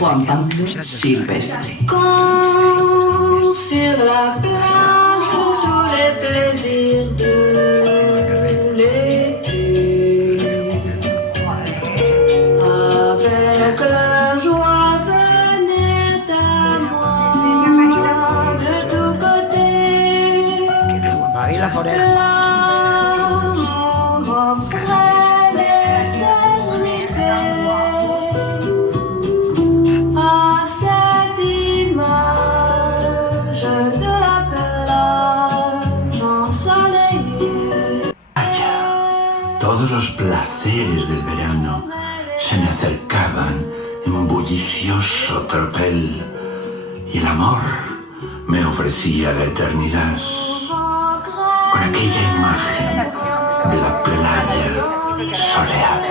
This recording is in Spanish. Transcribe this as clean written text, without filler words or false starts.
Juan Pablo Silvestre. Quand sur la plage tous les plaisirs de l'été, avec la joie venait à moi de tous côtés. Marie Laforêt. L'amour offrait l'éternité. À cette image de la plage ensoleillée. Todos los placeres del verano se me acercaban en un bullicioso tropel y el amor me ofrecía la eternidad con aquella imagen de la playa soleada.